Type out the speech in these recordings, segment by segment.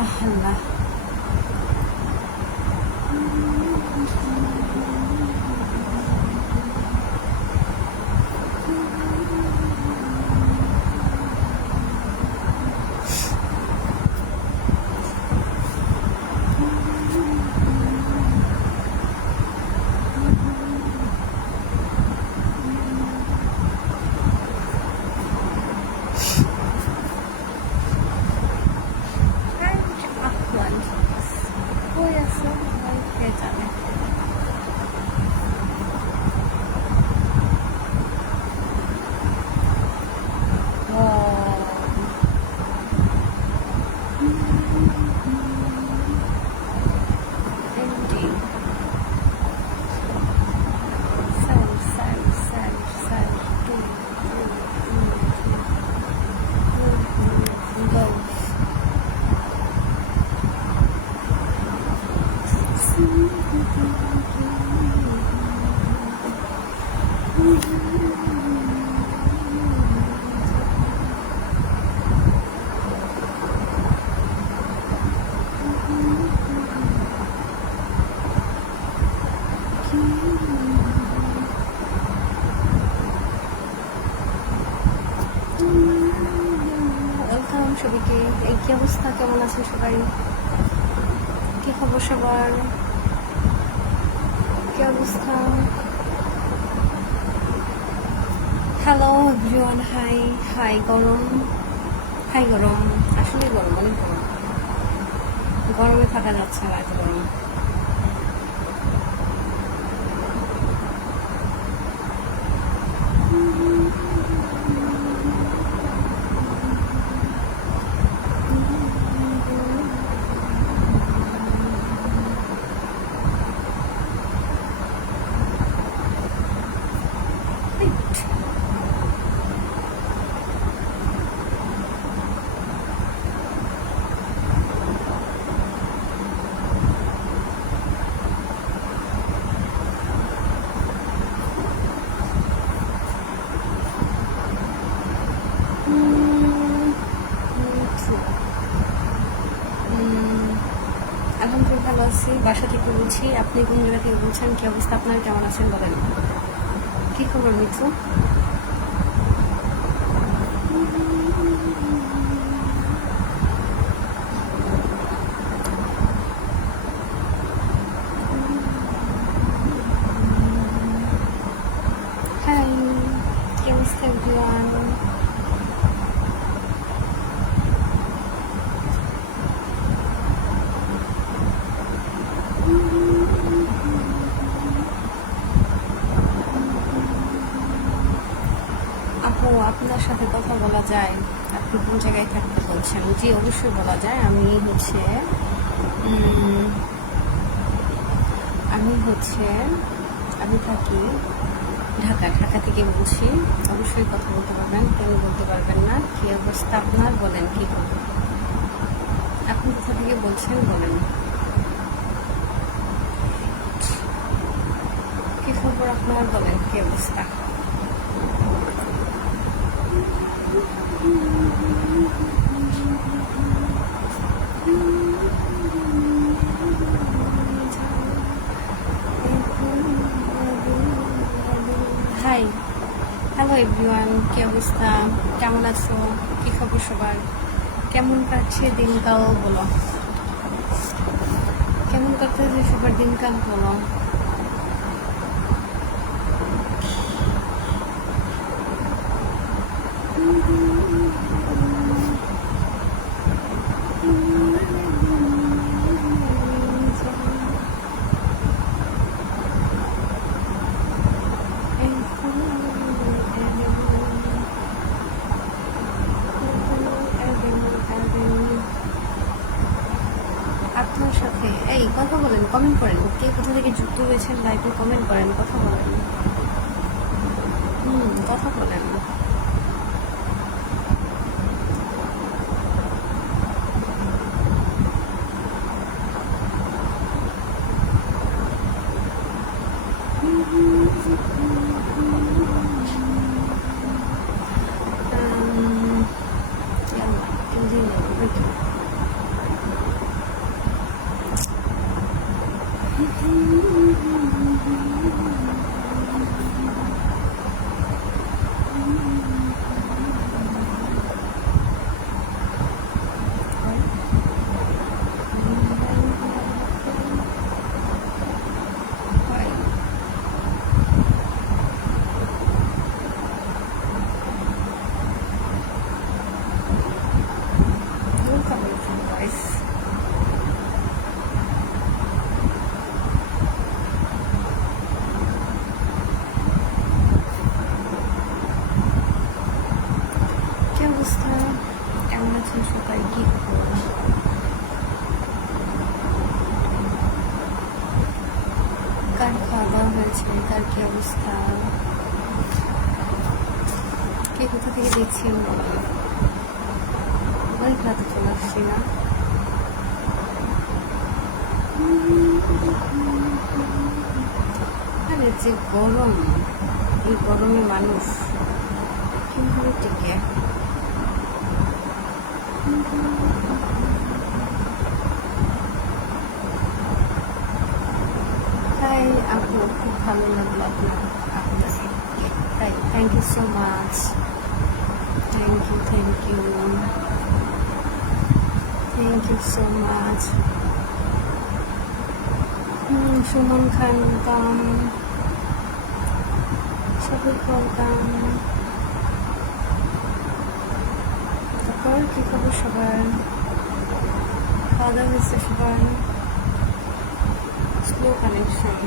আল্লাহ। সবাইকে, এই কি অবস্থা, কেমন আছে সবাই, কি খবর সবার, কি অবস্থা? Hello everyone, high high. গরম, হাই গরম, আসলে গরম, অনেক গরম, গরমে থাকা যাচ্ছে না, এত গরম। আলহামদুলিল্লাহ ভালো আছি, বাসা থেকে বলছি। আপনি কোন জায়গা থেকে বলছেন, কি অবস্থা আপনার, কেমন আছেন বলেন, কি খবর মিঠু? হাই, কি অবস্থা এভরিওয়ান? আপু, আপনার সাথে কথা বলা যায়? আপনি কোন জায়গায় থাকতে বলছেন? জি অবশ্যই বলা যায়। আমি হচ্ছে আমি থাকি ঢাকা থেকে বলছি। অবশ্যই কথা বলতে পারবেন, কেন বলতে পারবেন না? কি অবস্থা আপনার, বলেন কি খবর? আপনি কোথা থেকে বলছেন বলেন, কি খবর আপনার, বলেন কি অবস্থা? হাই, হ্যালো এভরিওয়ান, কি অবস্থা, কেমন আছো, কি খবর সবার, কেমন কাটছে দিনকাল বলো, কেমন কাটছে সবার দিনকাল বলো? আপনার সাথে এই কথা বলেন, কমেন্ট করেন, কে কোথা থেকে যুক্ত হয়েছেন লাইভে, কমেন্ট করেন, কথা বলেন, কথা বলেন। কার খাওয়া দাওয়া হয়েছে, কার কি অবস্থা, কে কোথা থেকে দেখছেন বলেন। অনেক রাতে চলে আসছি না, আরে যে গরম, এই গরমে মানুষ কিভাবে টিকে। তাই আপু খুব ভালো লাগলো আপনার তাই thank you so much, thank you thank you thank you so much. Suman Khan welcome, সবাই ওয়েলকাম। তারপর কী খবর সবার, খাওয়া দাওয়া হয়েছে সবার? Slow connection.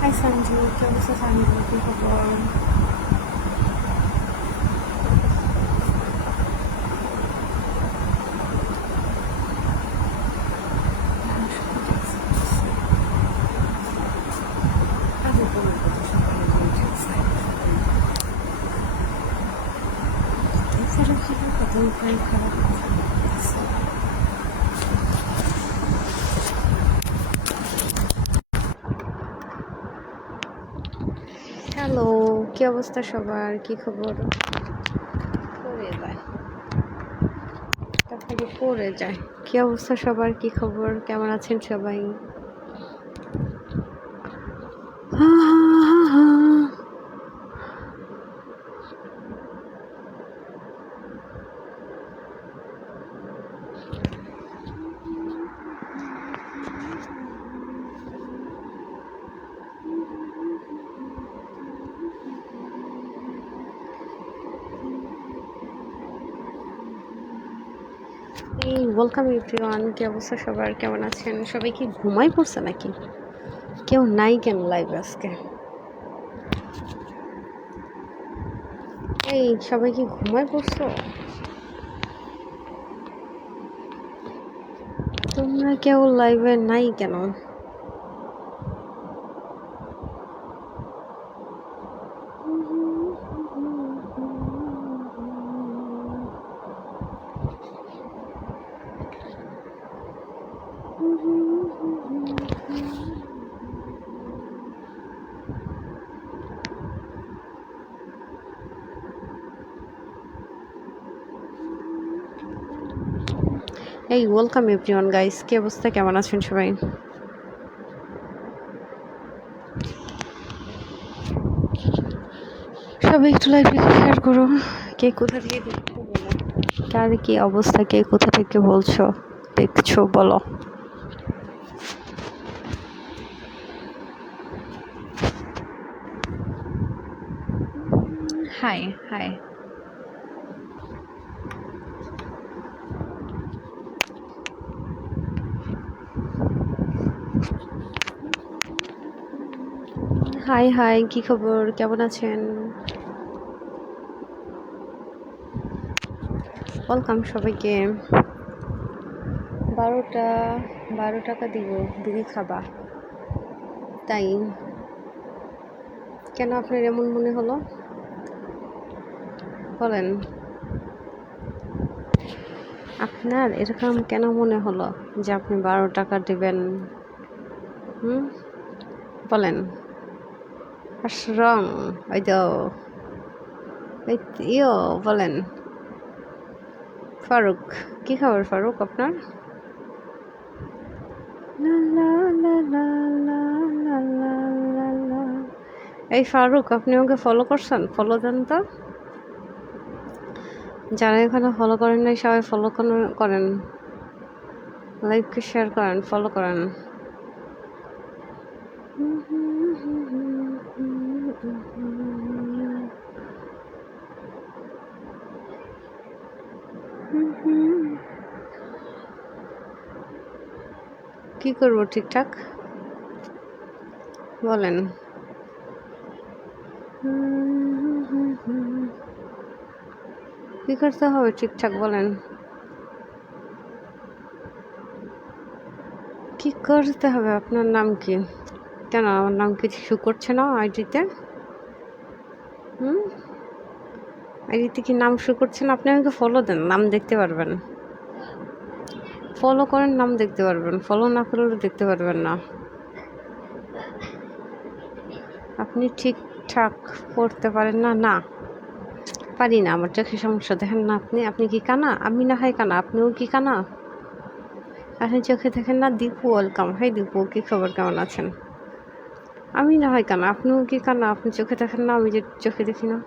হাই সঞ্জু, কি অবস্থা সঞ্জু, কী খবর? হ্যালো, কি অবস্থা সবার, কি খবর? পড়ে যায়, তারপরে পড়ে যায়। কি অবস্থা সবার, কি খবর, কেমন আছেন সবাই? এই ওয়েলকাম এভরিওয়ান, কি অবস্থা সবার, কেমন আছেন সবাই? কি ঘুমাই পড়ছে নাকি? কেউ নাই কেন লাইভ আজকে? এই সবাই কি ঘুমাই পড়ছো? তোমরা কেউ লাইভে নাই কেন? এই ওয়েলকাম এভরিওয়ান গাইস, কি অবস্থা, কেমন আছেন সবাই? সবাই একটু লাইভে শেয়ার করো। কে কোথা থেকে দেখছো বলো, কার কি অবস্থা, কে কোথা থেকে বলছো দেখছো বলো। হাই হাই, হাই হাই, কি খবর, কেমন আছেন? ওয়েলকাম সবাইকে। 12 টাকা দিব, দিদি খাবা? তাই কেন আপনার এমন মনে হলো? বলেন, আপনার এরকম কেন মনে হলো যে আপনি 12 টাকা দিবেন? বলেন, রং ওই তো বলেন। ফারুক, কি খবর ফারুক আপনার? এই ফারুক, আপনি আমাকে ফলো করছেন? ফলো দেন তো। যারা এখানে ফলো করেন নাই সবাই ফলো করেন, লাইভকে শেয়ার করেন, ফলো করেন। কি করবো ঠিকঠাক বলেন? কি করতে হবে ঠিকঠাক বলেন? কি করতে হবে? আপনার নাম কি? কেন আমার নাম কি শো করছে না আইডিতে? আইডিতে কি নাম শো করছে না? আপনি আমাকে ফলো দেন, নাম দেখতে পারবেন। ফলো করেন, নাম দেখতে পারবেন। ফলো না করলে দেখতে পারবেন না। আপনি ঠিকঠাক পড়তে পারেন না? না পারি না, আমার চোখের সমস্যা। দেখেন না আপনি কি কানা? আমি না হয় কানা, আপনিও কি কানা? আপনি চোখে দেখেন না? দীপু ওয়েলকাম। হাই দীপু, কি খবর, কেমন আছেন? আমি না হয় কানা, আপনিও কি কানা? আপনি চোখে দেখেন না, আমি যে চোখে দেখি না।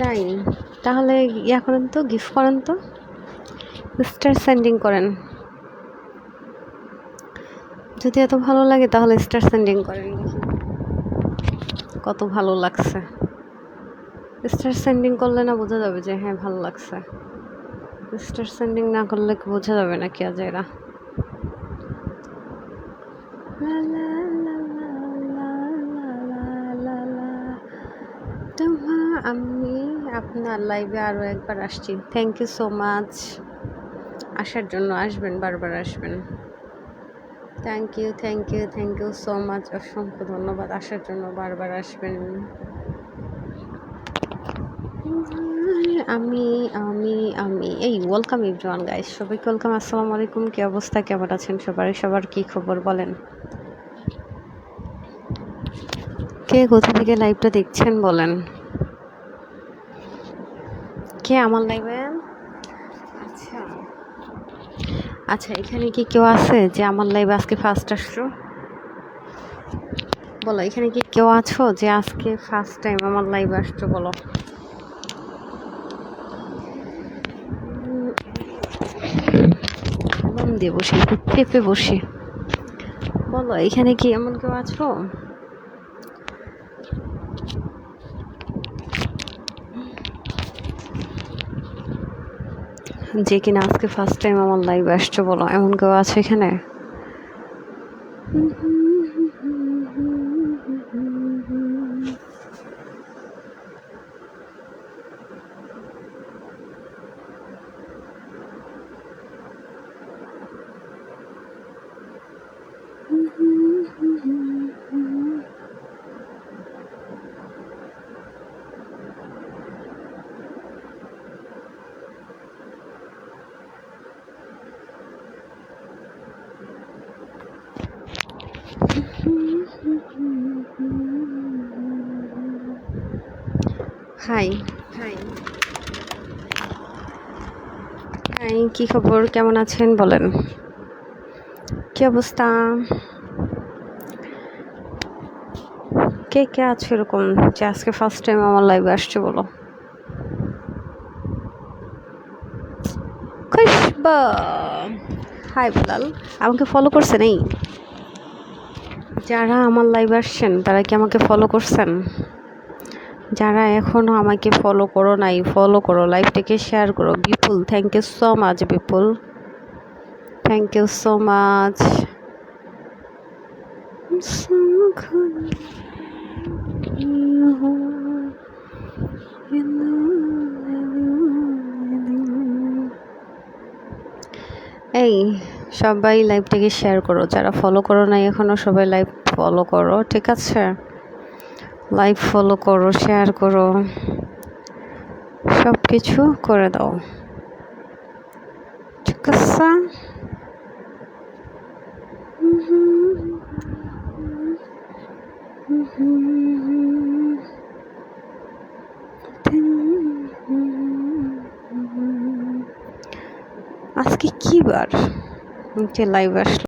তাই তাহলে ইয়া করেন তো, গিফট করেন তো, স্টার সেন্ডিং করেন। যদি এত ভালো লাগে তাহলে স্টার সেন্ডিং করেন, দেখি কত ভালো লাগছে। স্টার সেন্ডিং করলে না বোঝা যাবে যে হ্যাঁ ভালো লাগছে। স্টার সেন্ডিং না করলে বোঝা যাবে না কি আজ এরা। আমি আপনার লাইভে আরও একবার আসছি। থ্যাংক ইউ সো মাচ আসার জন্য। আসবেন, বারবার আসবেন। থ্যাংক ইউ সো মাচ, অসংখ্য ধন্যবাদ আসার জন্য, বারবার আসবেন। আমি আমি আমি এই ওয়েলকাম এভরিওয়ান গাইস, সবাইকে ওয়েলকাম। আসসালামু আলাইকুম, কি অবস্থা, কেমন আছেন সবার কি খবর বলেন? কে কোথা থেকে লাইভটা দেখছেন বলেন? কে আমার লাইভে? আচ্ছা এখানে কি কেউ আছে যে আমার লাইভে আজকে ফার্স্ট আসছো? বলো, এখানে কি কেউ আছো যে আজকে ফার্স্ট টাইম আমার লাইভে আসছো? বলো। মন দিয়ে বসে, চেপে বসে বলো, এখানে কি এমন কেউ আছো? যে কিনা আজকে ফার্স্ট টাইম আমার লাইভে আসছো? বলো, এমন কেউ আছে এখানে? হাই হাই হাই, কি খবর, কেমন আছেন বলেন? কি অবস্থা? কে কে আছে এরকম যে আজকে ফার্স্ট টাইম আমার লাইভে আসছে? বলো। হাই বেলাল, আমাকে ফলো করছেন? এই যারা আমার লাইভে আসছেন তারা কি আমাকে ফলো করছেন? যারা এখনো আমাকে ফলো করো নাই, ফলো করো, লাইভটাকে শেয়ার করো। Bipul, thank you so much Bipul, thank you so much. এই সবাই লাইভটাকে শেয়ার করো, যারা ফলো করো নাই এখনো সবাই লাইভ ফলো করো, ঠিক আছে? লাইভ ফলো করো, শেয়ার করো, সব কিছু করে দাও, ঠিক আছে? আজকে কি বার যে লাইভ আসলো?